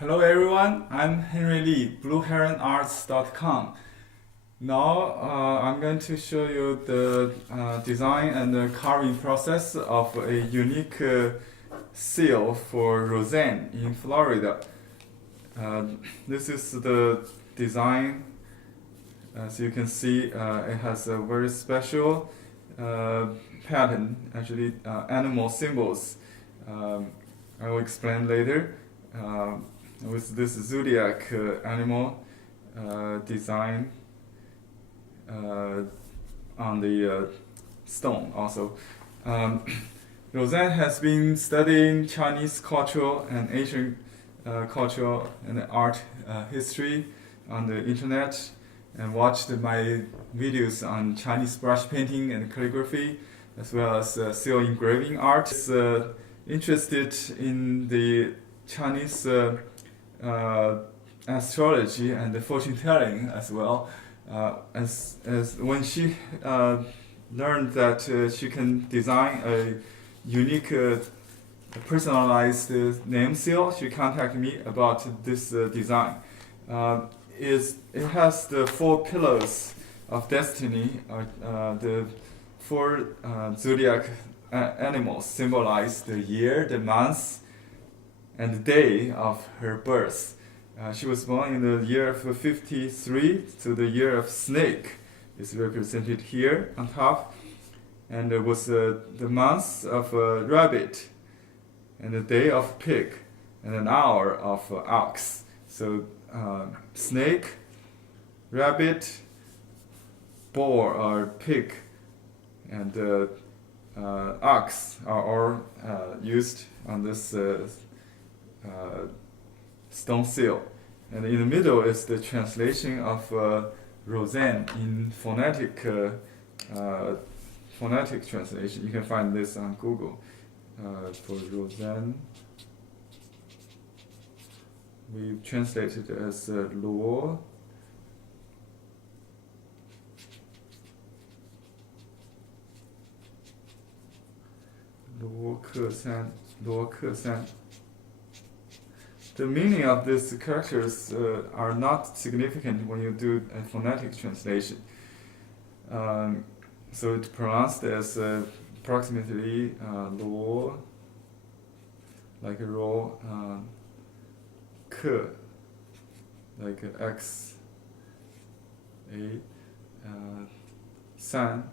Hello everyone, I'm Henry Lee, blueheronarts.com. Now I'm going to show you the design and the carving process of a unique seal for Roxanne in Florida. This is the design. As you can see, it has a very special pattern, actually animal symbols. I will explain later. With this zodiac animal design on the stone also. Roxanne has been studying Chinese cultural and Asian cultural and art history on the internet and watched my videos on Chinese brush painting and calligraphy as well as seal engraving art. She's interested in the Chinese astrology and the fortune telling as well. As when she learned that she can design a unique personalized name seal, she contacted me about this design. It has the 4 pillars of destiny, the 4 zodiac animals symbolize the year, the month, and the day of her birth. She was born in the year of 53, so the year of snake is represented here on top, and it was the month of rabbit, and the day of pig, and an hour of ox. So snake, rabbit, boar or pig, and ox are all used on this stone seal, and in the middle is the translation of Roxanne in phonetic translation. You can find this on Google for Roxanne. We translated it as Luo. Luo Ke San. The meaning of these characters are not significant when you do a phonetic translation. So it's pronounced as approximately Luo, like a ro, Ke, like X, A, San.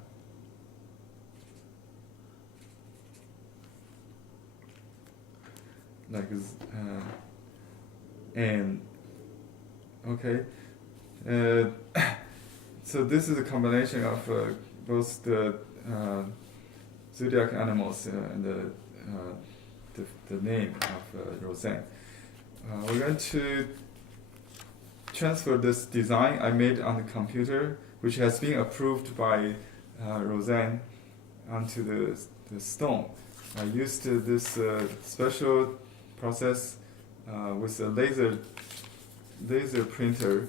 Like and okay, so this is a combination of both the zodiac animals and the name of Roxanne. We're going to transfer this design I made on the computer, which has been approved by Roxanne, onto the stone. I used this special process with a laser printer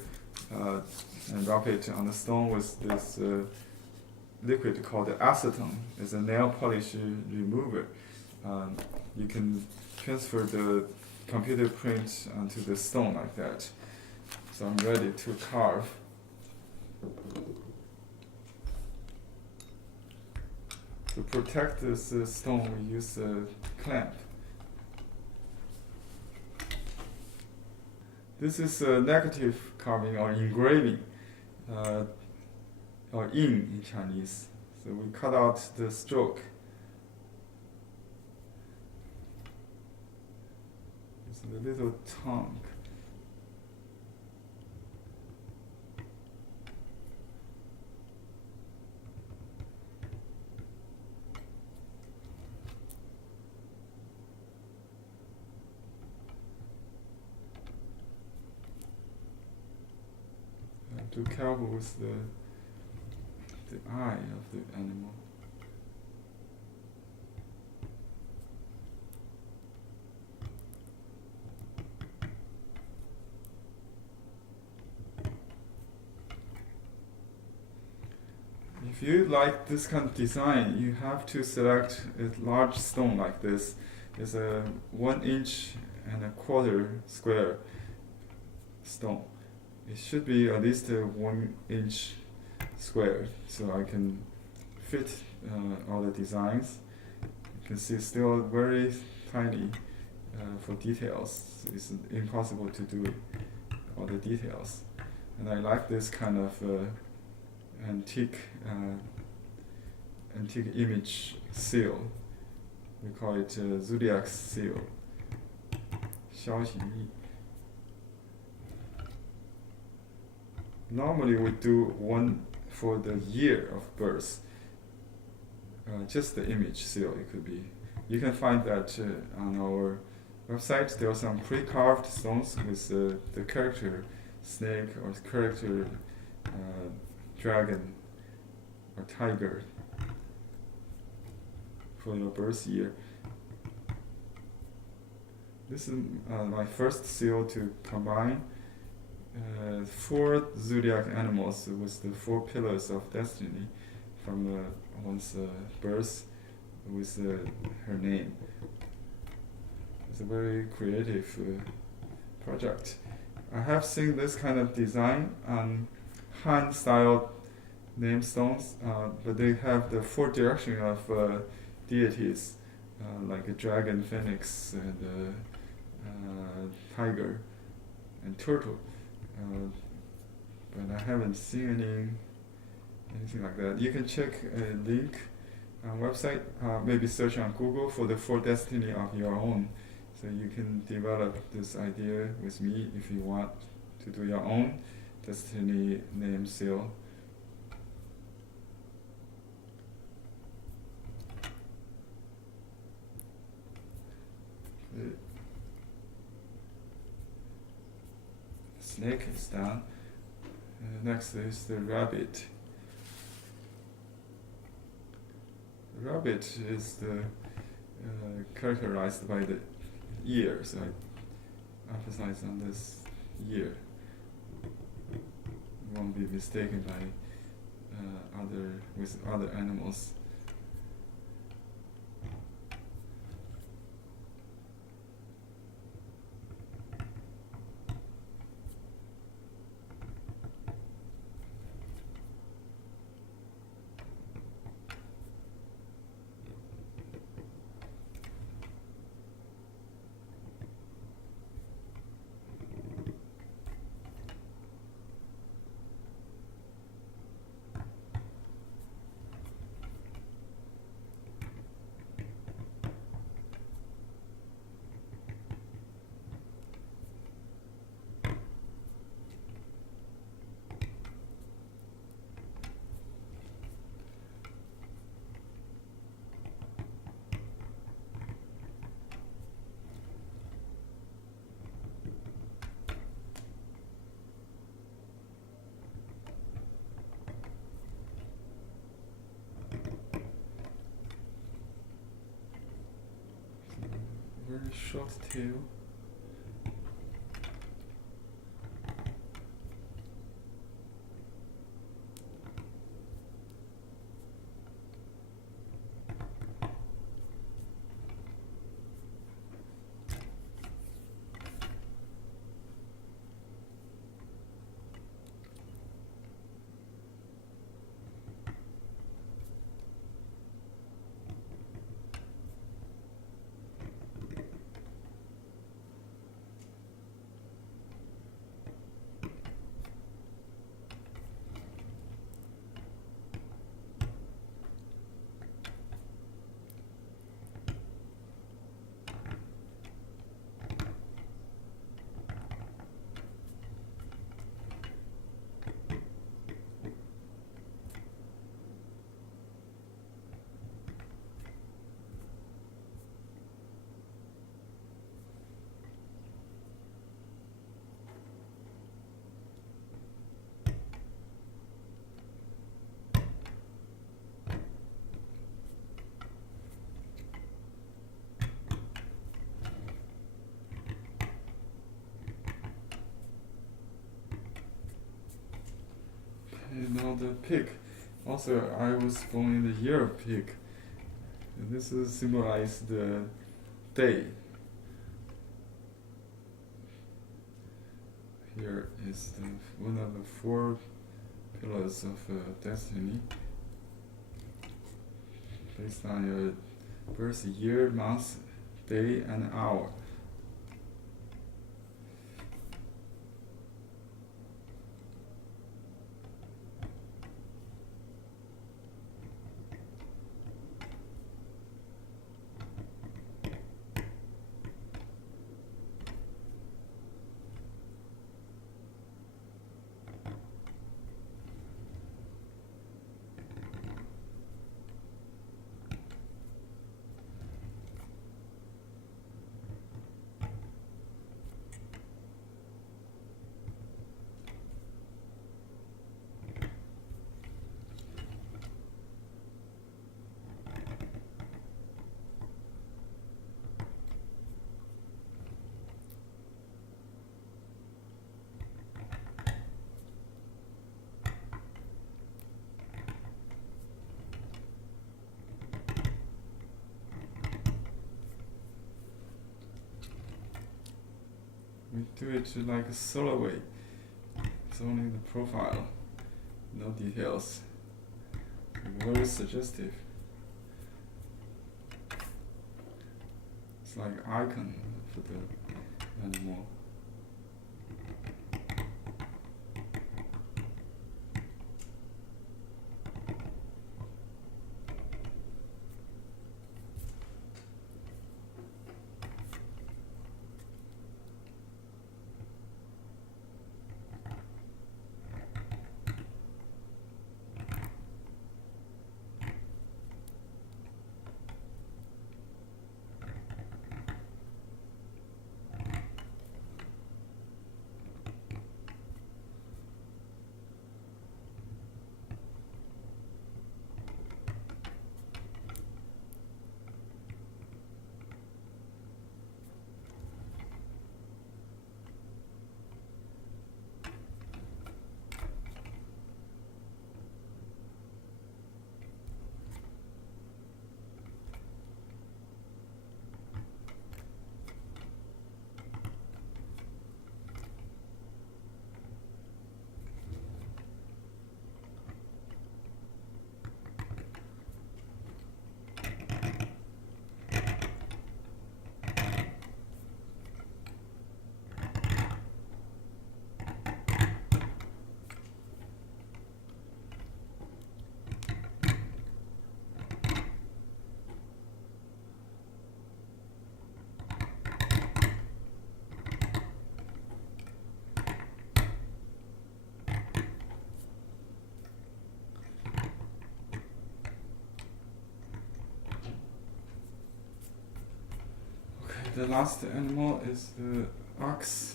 and rub it on the stone with this liquid called acetone. It's a nail polish remover. You can transfer the computer print onto the stone like that. So I'm ready to carve. To protect this stone, we use a clamp. This is a negative carving or engraving, or in Chinese. So we cut out the stroke. It's a little tongue. Be careful with the eye of the animal. If you like this kind of design, you have to select a large stone like this. It's a 1 inch and a quarter square stone. It should be at least 1 inch square, so I can fit all the designs. You can see it's still very tiny for details. It's impossible to do all the details. And I like this kind of antique image seal. We call it zodiac seal. 消息翼. Normally we do one for the year of birth. Just the image seal, it could be. You can find that on our website. There are some pre-carved stones with the character snake or character dragon or tiger for your birth year. This is my first seal to combine 4 zodiac animals with the 4 pillars of destiny from one's birth with her name. It's a very creative project. I have seen this kind of design on Han-style name stones, but they have the 4 direction of deities, like a dragon, phoenix, and tiger, and turtle. But I haven't seen anything like that. You can check a link on website, maybe search on Google for the 4 destiny of your own. So you can develop this idea with me if you want to do your own destiny name seal. The snake is done. Next is the rabbit. The rabbit is characterized by the ear, so I emphasize on this ear. You won't be mistaken by other animals. Very short tail. And now the pig. Also, I was born in the year of pig. And this is symbolize the day. Here is one of the 4 pillars of destiny, based on your birth year, month, day, and hour. We do it like a solo way. It's only the profile, no details. Very suggestive. It's like icon for the animal. The last animal is the ox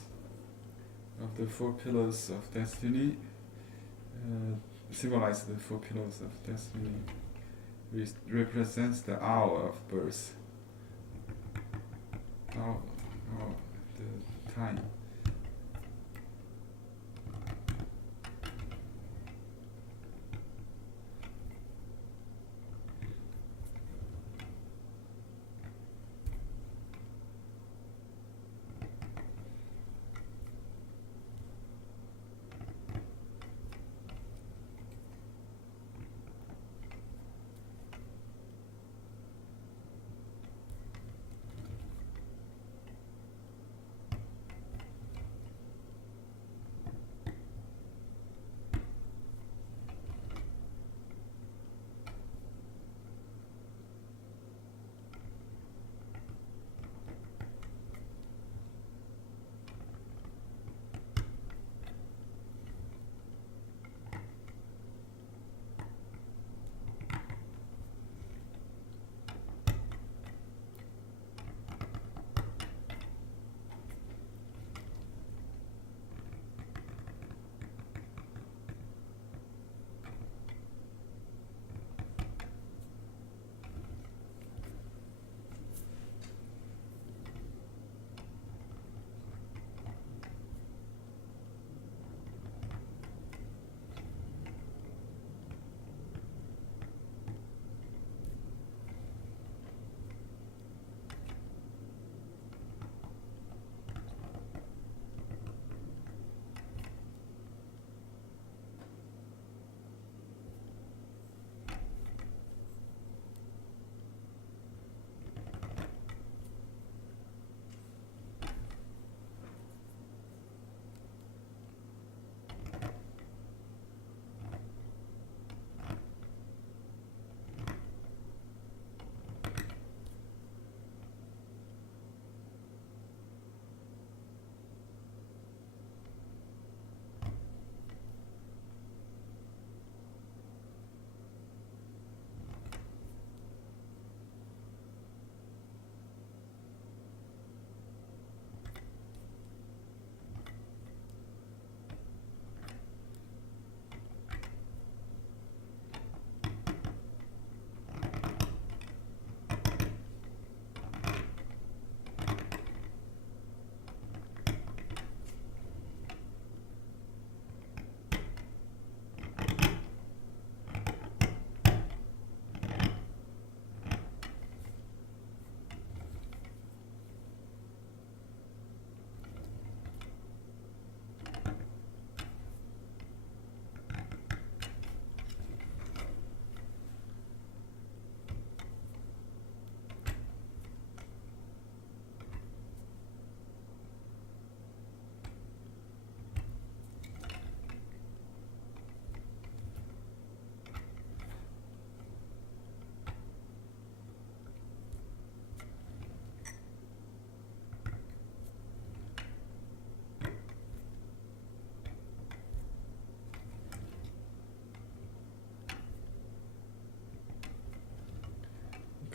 of the 4 pillars of destiny. Symbolize the 4 pillars of destiny, which represents the hour of birth. The time.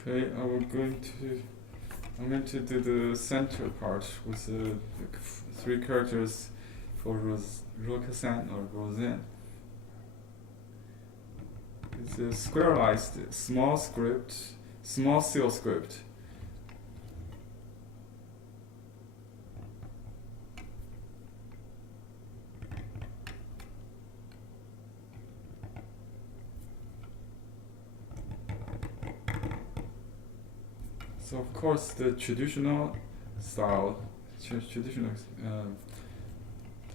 Okay, I'm going to do the center part with the three characters for Roxanne or Roxanne. It's a squareized small seal script. So of course the traditional style, traditional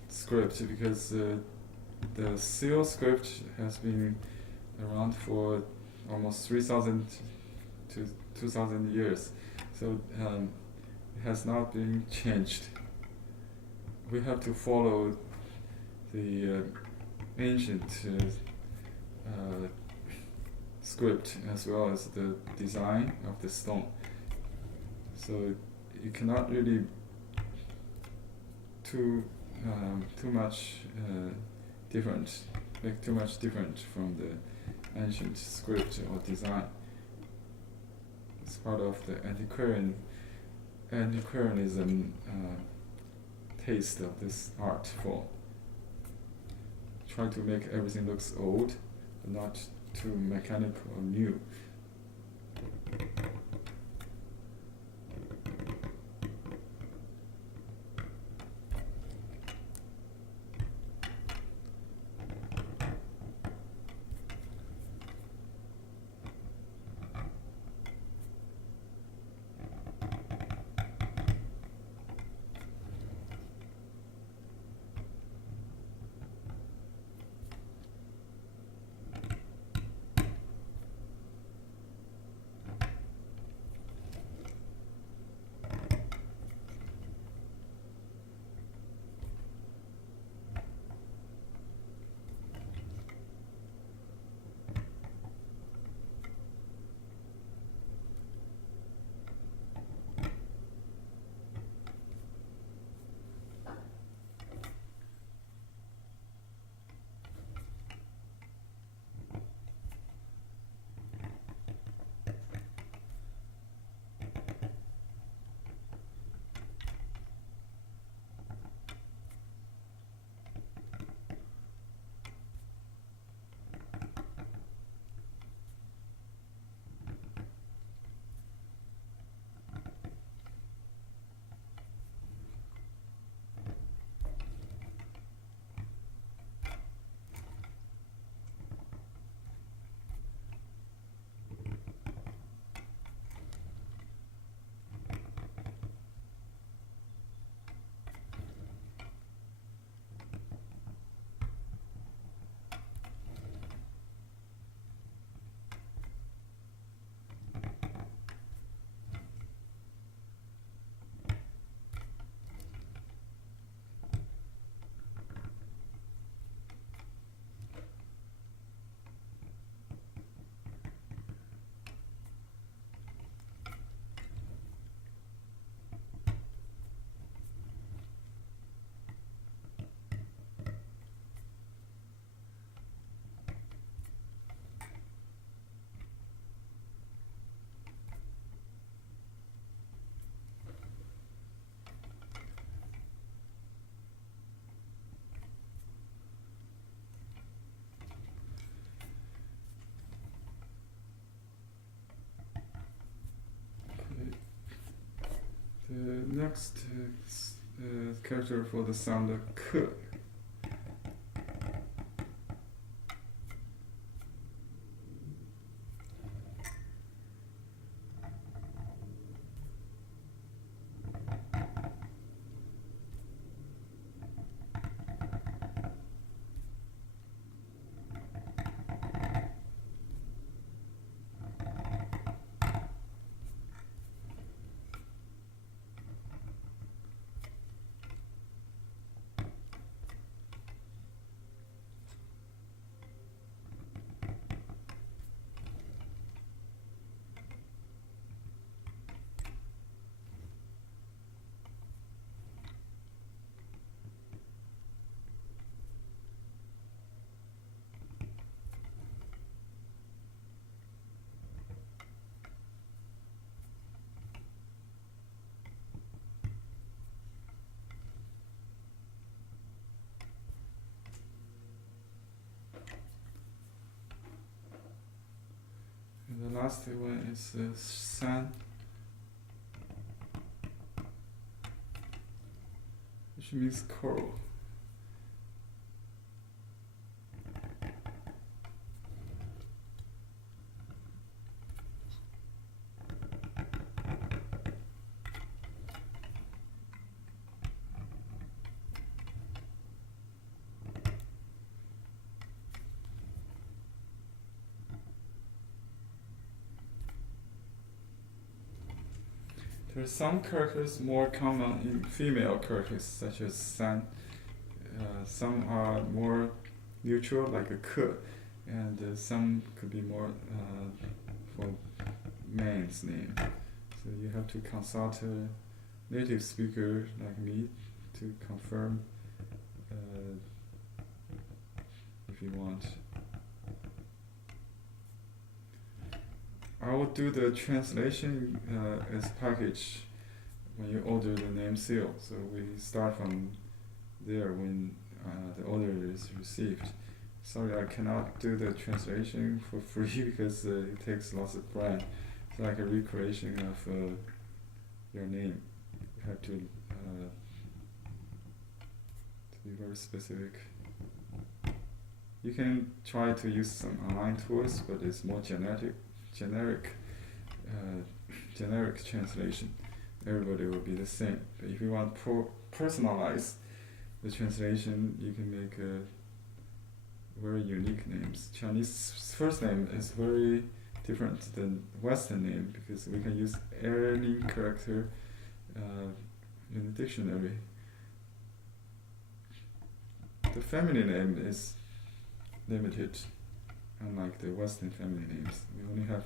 script, because the seal script has been around for almost 3,000 to 2,000 years, so it has not been changed. We have to follow the ancient script as well as the design of the stone. So you cannot really too much make too much different from the ancient script or design. It's part of the antiquarianism taste of this art form. Try to make everything looks old, but not too mechanical or new. The next character for the sound k. last one is san, which means coral. There are some characters more common in female characters, such as san. Some are more neutral, like a k, and some could be more for man's name. So you have to consult a native speaker like me to confirm if you want. I will do the translation as package when you order the name seal. So we start from there when the order is received. Sorry, I cannot do the translation for free because it takes lots of brand. It's like a recreation of your name. You have to be very specific. You can try to use some online tools, but it's more generic translation. Everybody will be the same. But if you want personalize the translation, you can make very unique names. Chinese first name is very different than Western name because we can use any character in the dictionary. The family name is limited, unlike the Western family names. We only have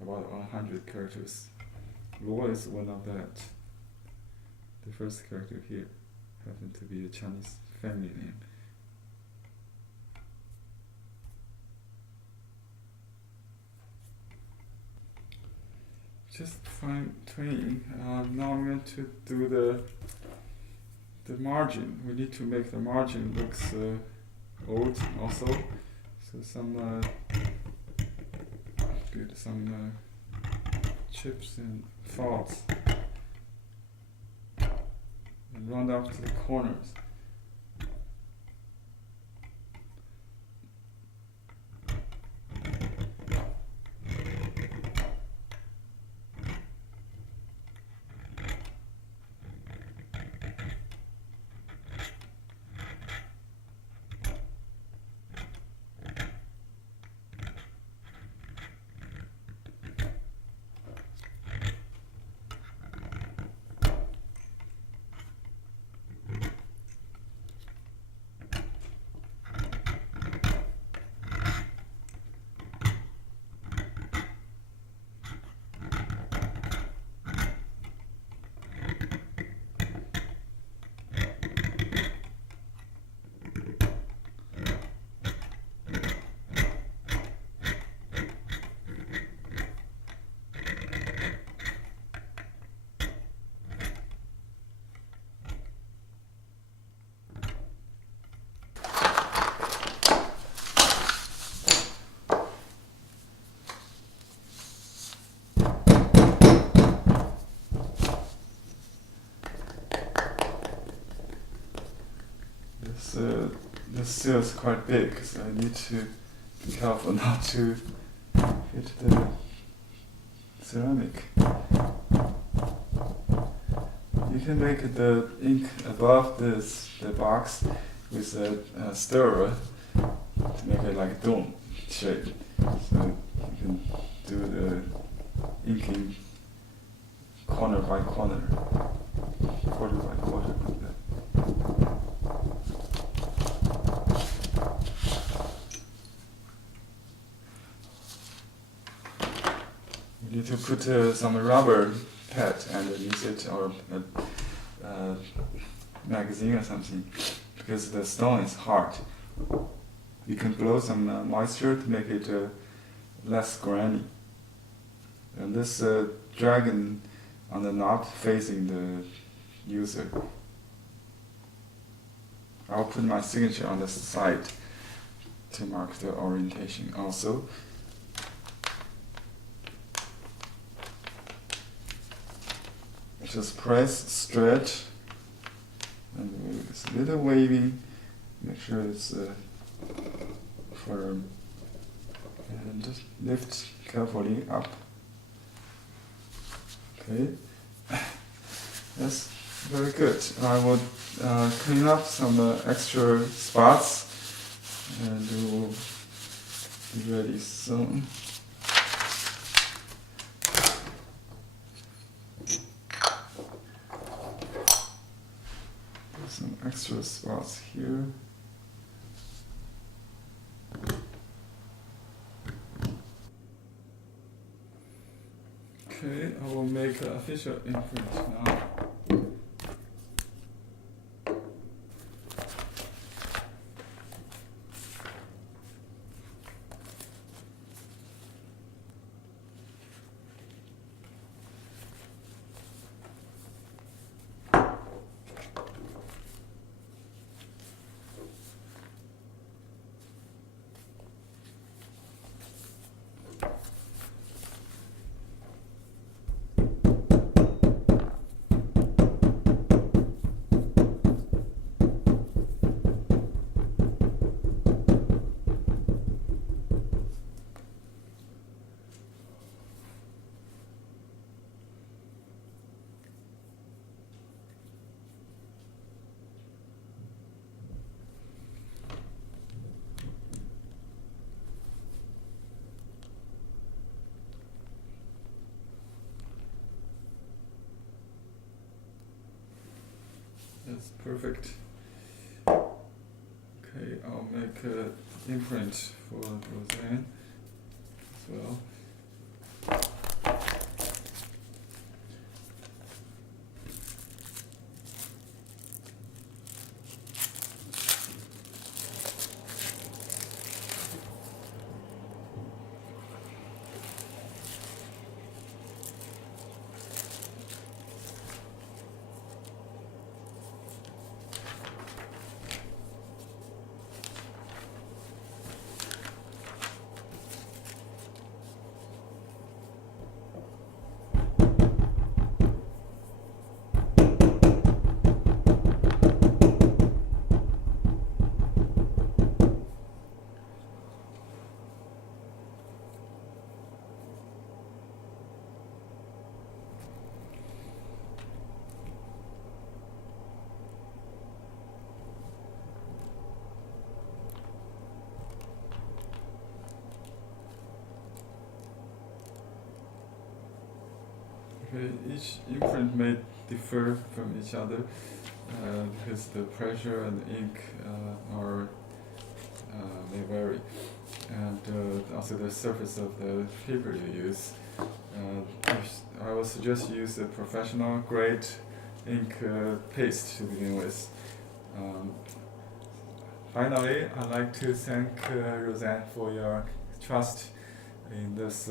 about 100 characters. Luo is one of that. The first character here happened to be a Chinese family name. Just fine tuning. Now I'm going to do the margin. We need to make the margin looks old also. So some chips and faults and round up to the corners. This seal is quite big, so I need to be careful not to hit the ceramic. You can make the ink above the box with a stirrer to make it like a dome shape. So you can do the inking corner by corner, quarter by quarter like that. You need to put some rubber pad underneath it or a magazine or something because the stone is hard. You can blow some moisture to make it less grainy. And this dragon on the knob facing the user. I'll put my signature on the side to mark the orientation also. just press, stretch, and it's a little waving. Make sure it's firm. And just lift carefully up. Okay, that's very good. I will clean up some extra spots, and we'll be ready soon. Some extra spots here. Okay, I will make an official imprint now. That's perfect. Okay, I'll make an imprint for Roxanne as well. Okay, each imprint may differ from each other because the pressure and the ink may vary, and also the surface of the paper you use. I would suggest you use a professional grade ink paste to begin with. Finally, I'd like to thank Roxanne for your trust in this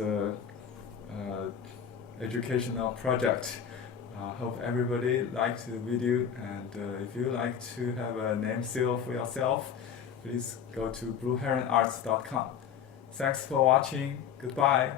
educational project. Hope everybody liked the video, and if you like to have a name seal for yourself, please go to blueheronarts.com. Thanks for watching. Goodbye.